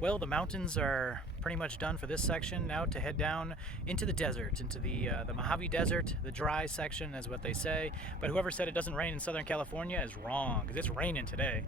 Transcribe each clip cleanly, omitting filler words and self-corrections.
Well, the mountains are pretty much done for this section. Now to head down into the desert, into the Mojave Desert, the dry section is what they say. But whoever said it doesn't rain in Southern California is wrong, because it's raining today.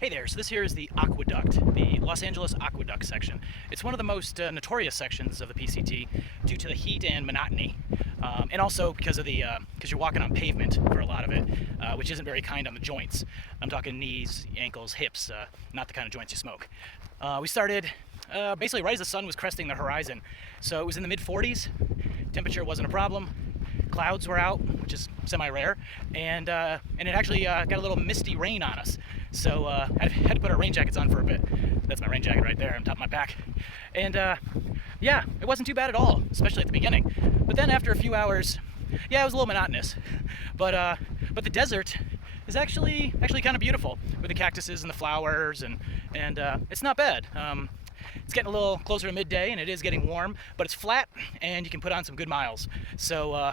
Hey there, so this here is the aqueduct, the Los Angeles aqueduct section. It's one of the most notorious sections of the PCT due to the heat and monotony. And also because you're walking on pavement for a lot of it, which isn't very kind on the joints. I'm talking knees, ankles, hips, not the kind of joints you smoke. We started basically right as the sun was cresting the horizon. So it was in the mid-40s, temperature wasn't a problem. Clouds were out, which is semi-rare, and it actually got a little misty rain on us. So I had to put our rain jackets on for a bit. That's my rain jacket right there on top of my back. And yeah, it wasn't too bad at all, especially at the beginning. But then after a few hours, yeah, it was a little monotonous. But the desert is actually kind of beautiful with the cactuses and the flowers, and it's not bad. It's getting a little closer to midday, and it is getting warm, but it's flat, and you can put on some good miles. So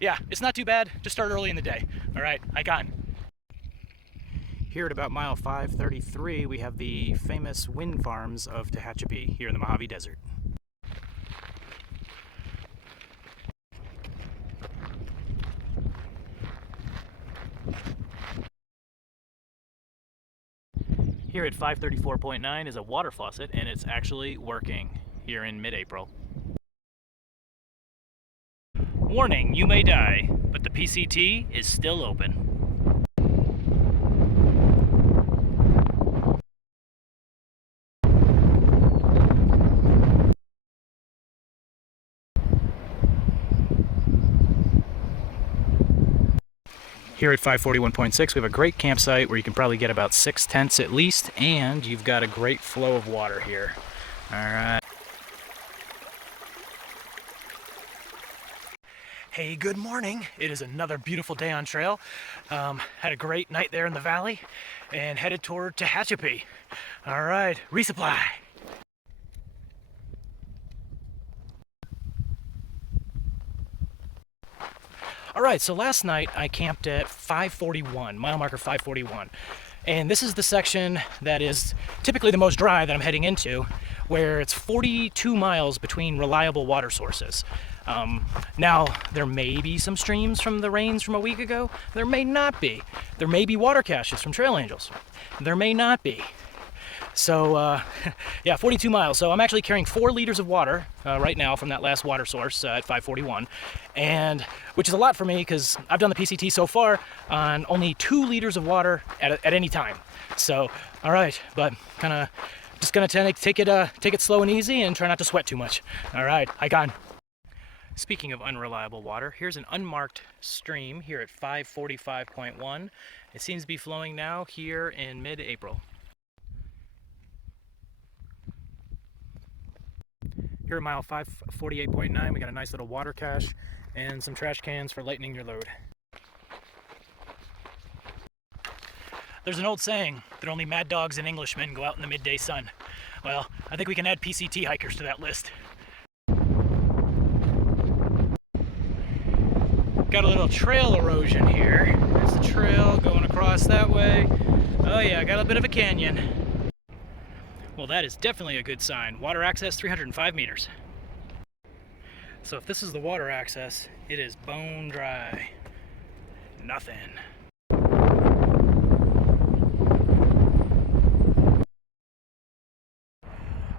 yeah, it's not too bad. Just start early in the day. All right, hike on. Here at about mile 533, we have the famous wind farms of Tehachapi here in the Mojave Desert. Here at 534.9 is a water faucet, and it's actually working here in mid-April. Warning, you may die, but the PCT is still open. Here at 541.6, we have a great campsite where you can probably get about 6 tents at least, and you've got a great flow of water here. All right. Hey, good morning. It is another beautiful day on trail. Had a great night there in the valley and headed toward Tehachapi. All right, resupply. All right, so last night I camped at 541, mile marker 541. And this is the section that is typically the most dry that I'm heading into, where it's 42 miles between reliable water sources. Now, there may be some streams from the rains from a week ago. There may not be. There may be water caches from trail angels. There may not be. So, yeah, 42 miles. So I'm actually carrying 4 liters of water right now from that last water source at 541, and which is a lot for me because I've done the PCT so far on only 2 liters of water at any time. So, all right, but kind of just gonna take it slow and easy and try not to sweat too much. All right, hike on. Speaking of unreliable water, here's an unmarked stream here at 545.1. It seems to be flowing now here in mid-April. Here at mile 548.9, we got a nice little water cache and some trash cans for lightening your load. There's an old saying that only mad dogs and Englishmen go out in the midday sun. Well, I think we can add PCT hikers to that list. Got a little trail erosion here. There's the trail going across that way. Oh yeah, got a bit of a canyon. Well, that is definitely a good sign. Water access 305 meters. So if this is the water access, it is bone dry. Nothing.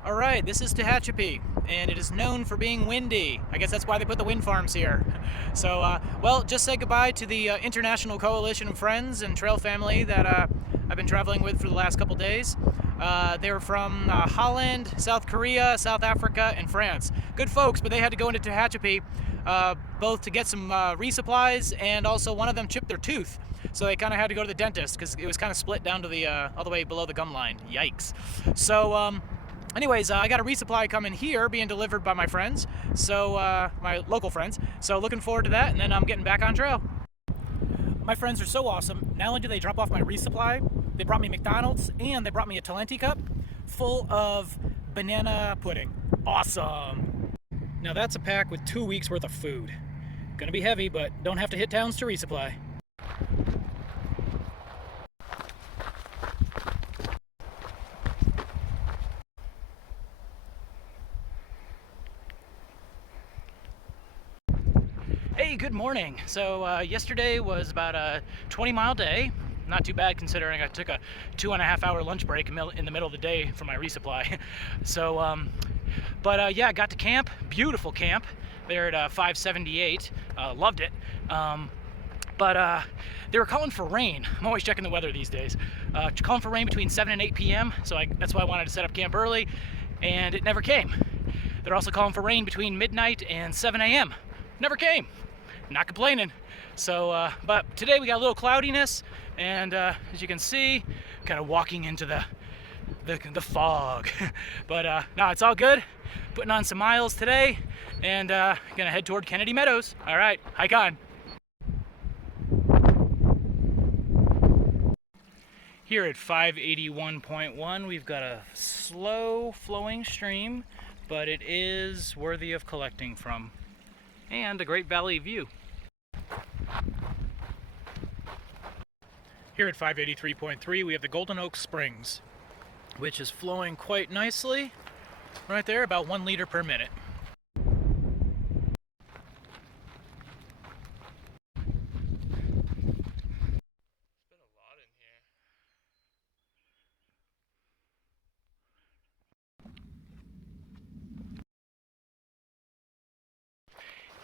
All right, this is Tehachapi, and it is known for being windy. I guess that's why they put the wind farms here. So, well, just say goodbye to the international coalition of friends and trail family that I've been traveling with for the last couple days. They were from Holland, South Korea, South Africa, and France. Good folks, but they had to go into Tehachapi both to get some resupplies, and also one of them chipped their tooth. So they kind of had to go to the dentist because it was kind of split down to the all the way below the gum line. Yikes. So anyways, I got a resupply coming here being delivered by my friends, so my local friends. So looking forward to that, and then I'm getting back on trail. My friends are so awesome. Not only did they drop off my resupply, they brought me McDonald's, and they brought me a Talenti cup full of banana pudding. Awesome. Now that's a pack with 2 weeks worth of food. Gonna be heavy, but don't have to hit towns to resupply. Hey, good morning. So yesterday was about a 20-mile day. Not too bad considering I took a 2.5-hour lunch break in the middle of the day for my resupply. So, yeah, got to camp. Beautiful camp there at 578. Loved it. They were calling for rain. I'm always checking the weather these days. Calling for rain between 7 and 8 p.m. So that's why I wanted to set up camp early, and it never came. They're also calling for rain between midnight and 7 a.m. Never came. Not complaining. So, but today we got a little cloudiness, and as you can see, kind of walking into the fog. But no, it's all good. Putting on some miles today, and gonna head toward Kennedy Meadows. All right, hike on. Here at 581.1, we've got a slow flowing stream, but it is worthy of collecting from, and a great valley view. Here at 583.3, we have the Golden Oak Springs, which is flowing quite nicely right there, about 1 liter per minute.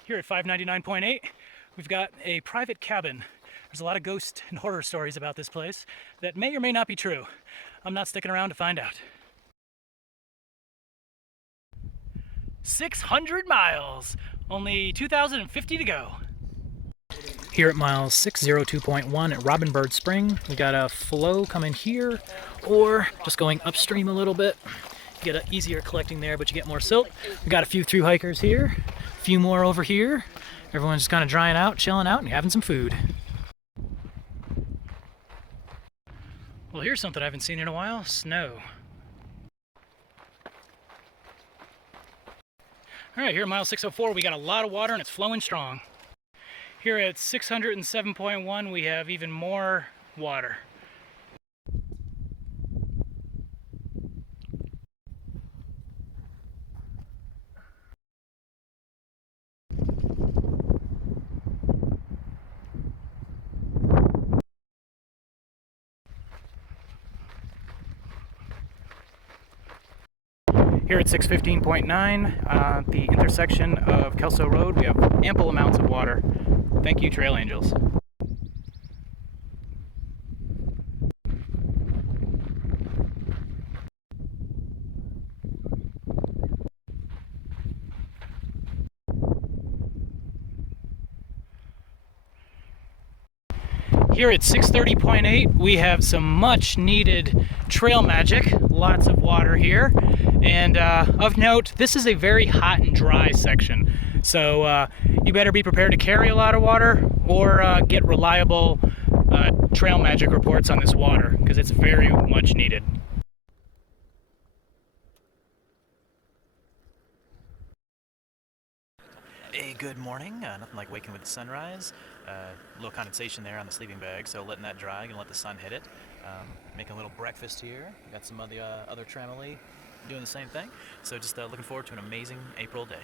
Here at 599.8, we've got a private cabin. There's a lot of ghost and horror stories about this place that may or may not be true. I'm not sticking around to find out. 600 miles, only 2,050 to go. Here at mile 602.1 at Robin Bird Spring, we got a flow coming here, or just going upstream a little bit. You get an easier collecting there, but you get more silt. We got a few through hikers here, a few more over here. Everyone's just kind of drying out, chilling out, and having some food. Well, here's something I haven't seen in a while: snow. All right, here at mile 604, we got a lot of water and it's flowing strong. Here at 607.1, we have even more water. Here at 615.9, the intersection of Kelso Road, we have ample amounts of water. Thank you, Trail Angels. Here at 630.8, we have some much needed trail magic. Lots of water here. And of note, this is a very hot and dry section. So you better be prepared to carry a lot of water or get reliable trail magic reports on this water, because it's very much needed. Hey, good morning. Nothing like waking with the sunrise. A little condensation there on the sleeping bag, so letting that dry, gonna let the sun hit it. Making a little breakfast here. Got some of the other tramily doing the same thing. So just looking forward to an amazing April day.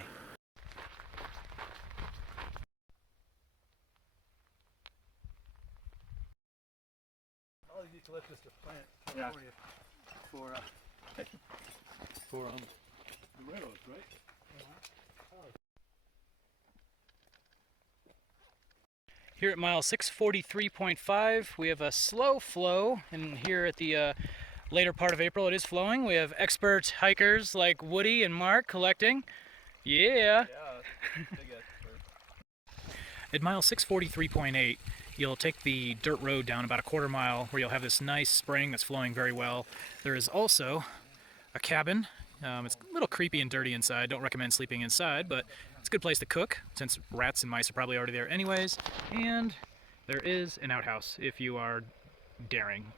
All these eucalyptus to plant California for the railroads, right? Here at mile 643.5, we have a slow flow, and here at the later part of April it is flowing. We have expert hikers like Woody and Mark collecting. Yeah. Yeah, big expert. At mile 643.8, you'll take the dirt road down about a quarter mile where you'll have this nice spring that's flowing very well. There is also a cabin. It's a little creepy and dirty inside. Don't recommend sleeping inside, but it's a good place to cook since rats and mice are probably already there anyways. And there is an outhouse if you are daring.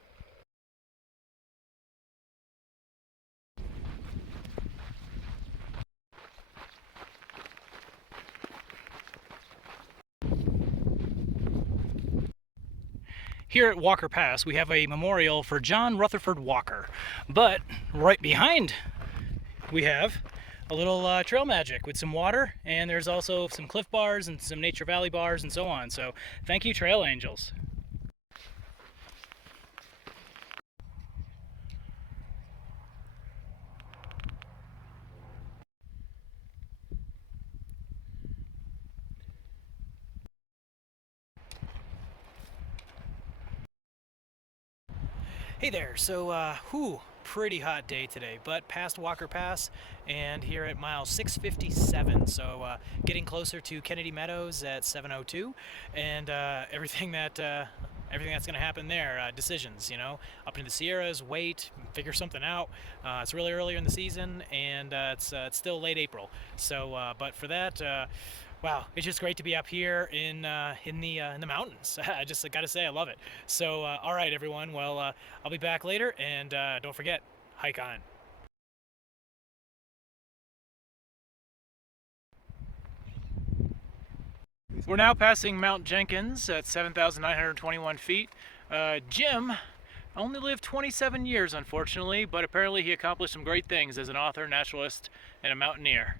Here at Walker Pass, we have a memorial for John Rutherford Walker, but right behind we have a little trail magic with some water, and there's also some cliff bars and some Nature Valley bars and so on. So thank you, Trail Angels. Hey there, so pretty hot day today, but past Walker Pass and here at mile 657, so getting closer to Kennedy Meadows at 7:02, and everything that's going to happen there, decisions, up into the Sierras, wait, figure something out. It's really earlier in the season, and it's still late April, so but for that, wow, it's just great to be up here in the mountains. I just got to say, I love it. So, all right, everyone. Well, I'll be back later, and don't forget, hike on. We're now passing Mount Jenkins at 7,921 feet. Jim only lived 27 years, unfortunately, but apparently he accomplished some great things as an author, naturalist, and a mountaineer.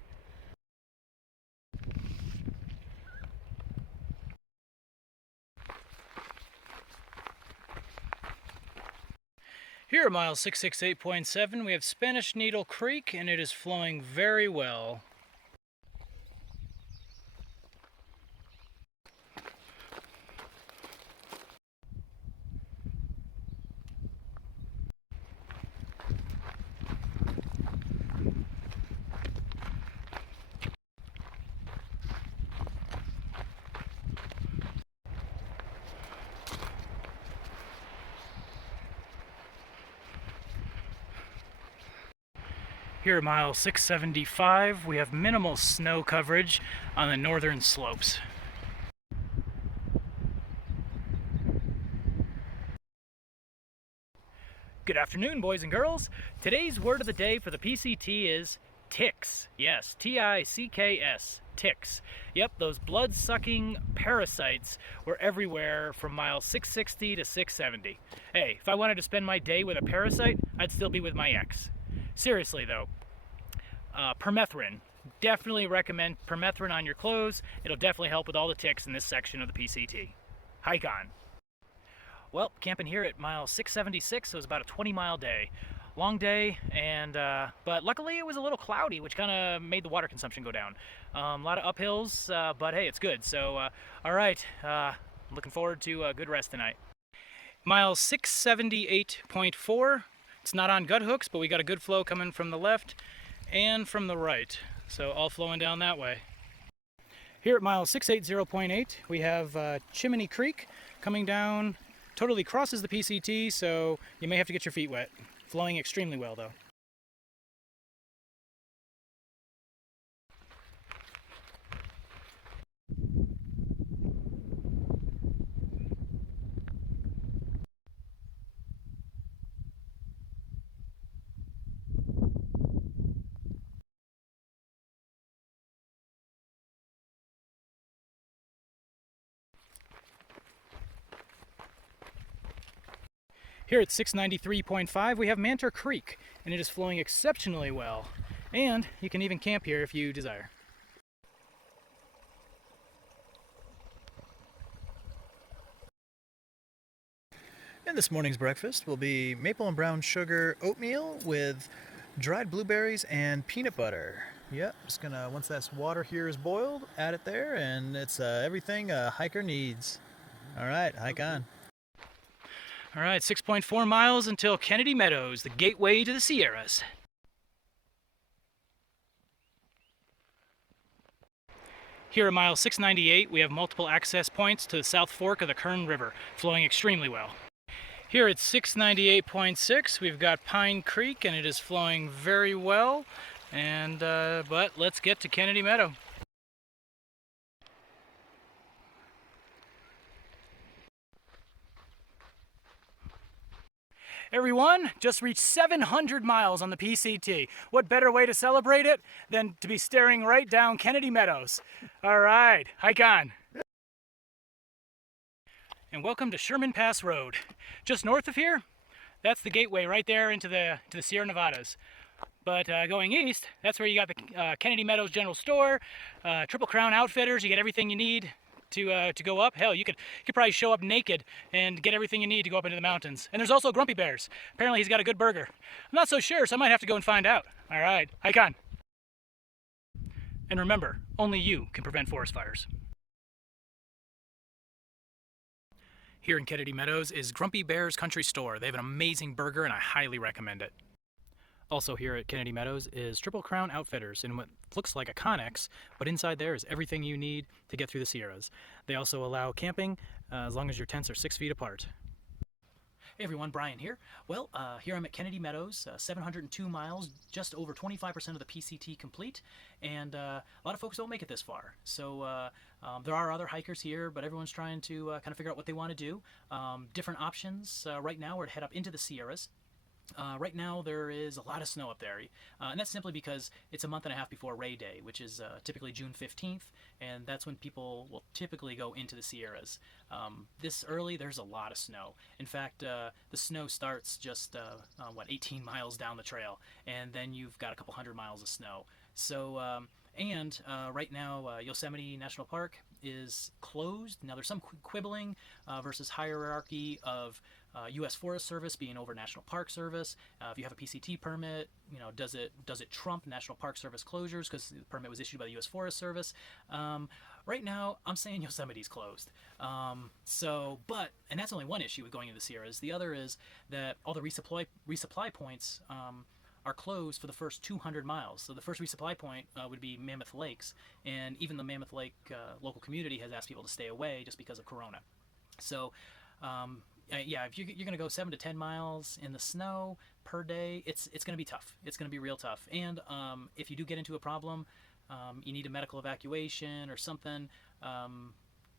Here at mile 668.7, we have Spanish Needle Creek, and it is flowing very well. Here at mile 675, we have minimal snow coverage on the northern slopes. Good afternoon, boys and girls. Today's word of the day for the PCT is ticks. Yes, T-I-C-K-S. Ticks. Yep, those blood-sucking parasites were everywhere from mile 660 to 670. Hey, if I wanted to spend my day with a parasite, I'd still be with my ex. Seriously though, permethrin. Definitely recommend permethrin on your clothes. It'll definitely help with all the ticks in this section of the PCT. Hike on. Well, camping here at mile 676, so it was about a 20-mile day. Long day, and but luckily it was a little cloudy, which kind of made the water consumption go down. A lot of uphills, but hey, it's good. So, all right, looking forward to a good rest tonight. Mile 678.4. It's not on gut hooks, but we got a good flow coming from the left and from the right. So all flowing down that way. Here at mile 680.8, we have Chimney Creek coming down, totally crosses the PCT, so you may have to get your feet wet. Flowing extremely well though. Here at 693.5, we have Mantor Creek, and it is flowing exceptionally well. And you can even camp here if you desire. And this morning's breakfast will be maple and brown sugar oatmeal with dried blueberries and peanut butter. Yep, just gonna, once that water here is boiled, add it there, and it's everything a hiker needs. All right, hike on. All right, 6.4 miles until Kennedy Meadows, the gateway to the Sierras. Here at mile 698, we have multiple access points to the South Fork of the Kern River, flowing extremely well. Here at 698.6, we've got Pine Creek, and it is flowing very well. But let's get to Kennedy Meadow. Everyone, just reached 700 miles on the PCT. What better way to celebrate it than to be staring right down Kennedy Meadows? All right, hike on. And welcome to Sherman Pass Road. Just north of here, that's the gateway right there into the Sierra Nevadas. But going east, that's where you got the Kennedy Meadows General Store, Triple Crown Outfitters. You get everything you need to go up. Hell, you could probably show up naked and get everything you need to go up into the mountains. And there's also Grumpy Bears. Apparently he's got a good burger. I'm not so sure, so I might have to go and find out. All right, hike on. And remember, only you can prevent forest fires. Here in Kennedy Meadows is Grumpy Bear's Country Store. They have an amazing burger and I highly recommend it. Also here at Kennedy Meadows is Triple Crown Outfitters in what looks like a Connex, but inside there is everything you need to get through the Sierras. They also allow camping as long as your tents are 6 feet apart. Hey everyone, Brian here. Well, here I'm at Kennedy Meadows, 702 miles, just over 25% of the PCT complete, and a lot of folks don't make it this far. So there are other hikers here, but everyone's trying to kind of figure out what they want to do. Different options right now are to head up into the Sierras. Right now there is a lot of snow up there, and that's simply because it's a month and a half before Ray Day, which is typically June 15th, and that's when people will typically go into the Sierras. This early, there's a lot of snow. In fact, the snow starts just 18 miles down the trail, and then you've got a couple hundred miles of snow. So right now Yosemite National Park is closed. Now there's some quibbling versus hierarchy of U.S. Forest Service being over National Park Service. If you have a PCT permit, does it trump National Park Service closures because the permit was issued by the U.S. Forest Service? Right now, I'm saying Yosemite's closed. And that's only one issue with going into the Sierras. The other is that all the resupply points are closed for the first 200 miles. So the first resupply point would be Mammoth Lakes, and even the Mammoth Lake local community has asked people to stay away just because of Corona. So yeah, if you're going to go 7 to 10 miles in the snow per day, it's going to be tough. It's going to be real tough. And if you do get into a problem, you need a medical evacuation or something,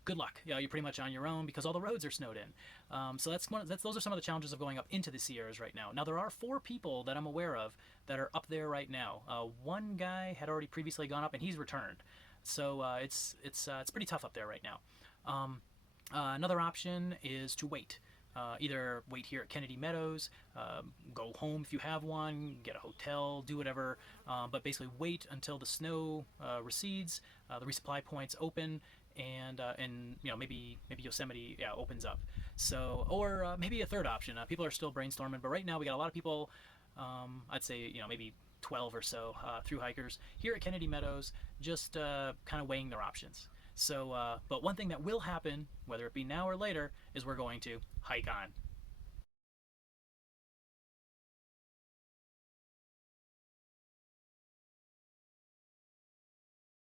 good luck. You're pretty much on your own because all the roads are snowed in. So those are some of the challenges of going up into the Sierras right now. Now there are 4 people that I'm aware of that are up there right now. One guy had already previously gone up and he's returned. So it's pretty tough up there right now. Another option is to wait. Either wait here at Kennedy Meadows, go home if you have one, get a hotel, do whatever, but basically wait until the snow recedes, the resupply points open, and maybe Yosemite opens up. So, or maybe a third option. People are still brainstorming, but right now we got a lot of people. I'd say maybe 12 or so through hikers here at Kennedy Meadows, just kind of weighing their options. So, but one thing that will happen, whether it be now or later, is we're going to hike on.